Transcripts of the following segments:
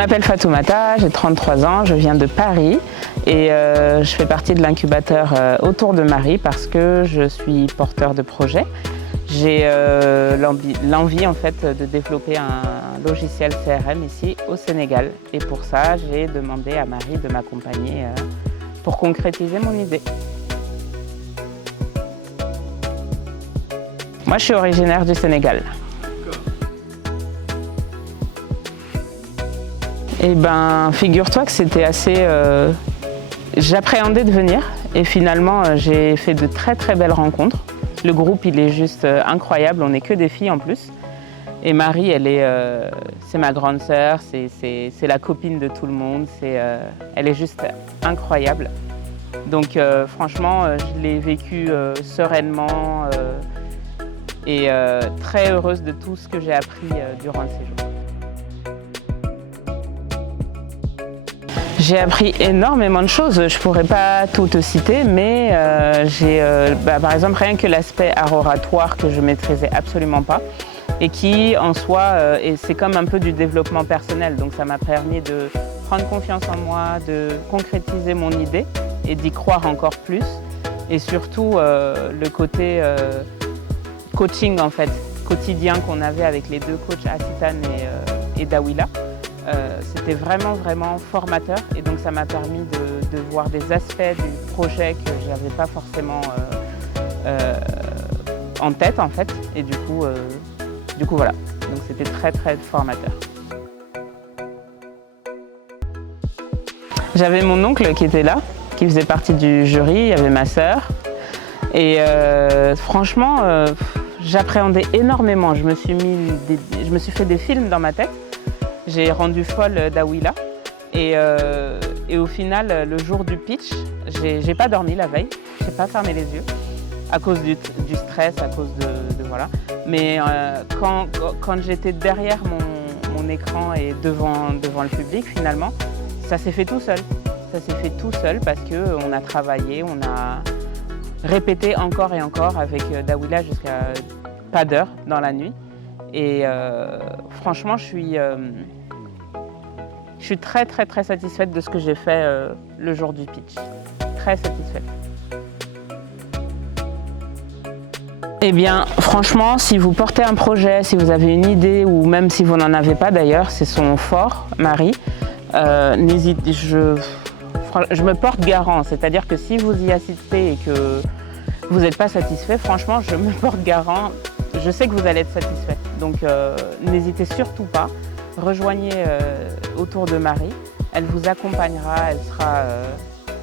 m'appelle Fatoumata, j'ai 33 ans, je viens de Paris et je fais partie de l'incubateur Autour de Marie parce que je suis porteur de projet. J'ai l'envie en fait de développer un logiciel CRM ici au Sénégal et pour ça j'ai demandé à Marie de m'accompagner pour concrétiser mon idée. Moi je suis originaire du Sénégal. Eh ben, figure-toi que c'était assez... J'appréhendais de venir et finalement j'ai fait de très très belles rencontres. Le groupe il est juste incroyable, on n'est que des filles en plus. Et Marie, c'est ma grande sœur, c'est la copine de tout le monde, elle est juste incroyable. Donc franchement, je l'ai vécu sereinement et très heureuse de tout ce que j'ai appris durant le séjour. J'ai appris énormément de choses, je ne pourrais pas tout te citer, mais par exemple rien que l'aspect oratoire que je ne maîtrisais absolument pas et qui en soi, c'est comme un peu du développement personnel, donc ça m'a permis de prendre confiance en moi, de concrétiser mon idée et d'y croire encore plus et surtout le côté coaching en fait, quotidien qu'on avait avec les deux coachs Asitan et Dawila. C'était vraiment formateur et donc ça m'a permis de voir des aspects du projet que je n'avais pas forcément en tête en fait et du coup voilà, donc c'était très formateur. J'avais mon oncle qui était là, qui faisait partie du jury, il y avait ma sœur et franchement j'appréhendais énormément, je me suis fait des films dans ma tête. J'ai rendu folle Dawila et au final, le jour du pitch, j'ai pas dormi la veille, j'ai pas fermé les yeux à cause du stress, à cause de voilà. Mais quand j'étais derrière mon écran et devant le public, finalement, ça s'est fait tout seul. Ça s'est fait tout seul parce qu'on a travaillé, on a répété encore et encore avec Dawila jusqu'à pas d'heure dans la nuit. Et franchement, je suis très satisfaite de ce que j'ai fait le jour du pitch. Très satisfaite. Eh bien, franchement, si vous portez un projet, si vous avez une idée, ou même si vous n'en avez pas d'ailleurs, c'est son fort, Marie, je me porte garant. C'est-à-dire que si vous y assistez et que vous n'êtes pas satisfait, franchement, je me porte garant. Je sais que vous allez être satisfait. Donc, n'hésitez surtout pas. Rejoignez Autour de Marie. Elle vous accompagnera.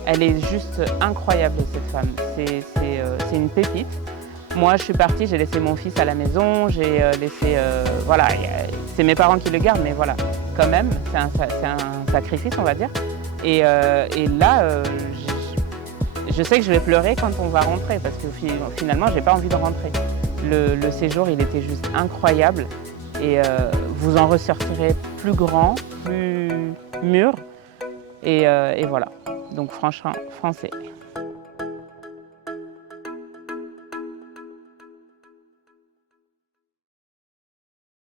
Elle est juste incroyable, cette femme. C'est une pépite. Moi, je suis partie, j'ai laissé mon fils à la maison. J'ai laissé... voilà, c'est mes parents qui le gardent, mais voilà, quand même, c'est un sacrifice, on va dire. Et là, je sais que je vais pleurer quand on va rentrer, parce que finalement, j'ai pas envie de rentrer. Le séjour, il était juste incroyable et vous en ressortirez plus grand, plus mûr et voilà. Donc franchement, français.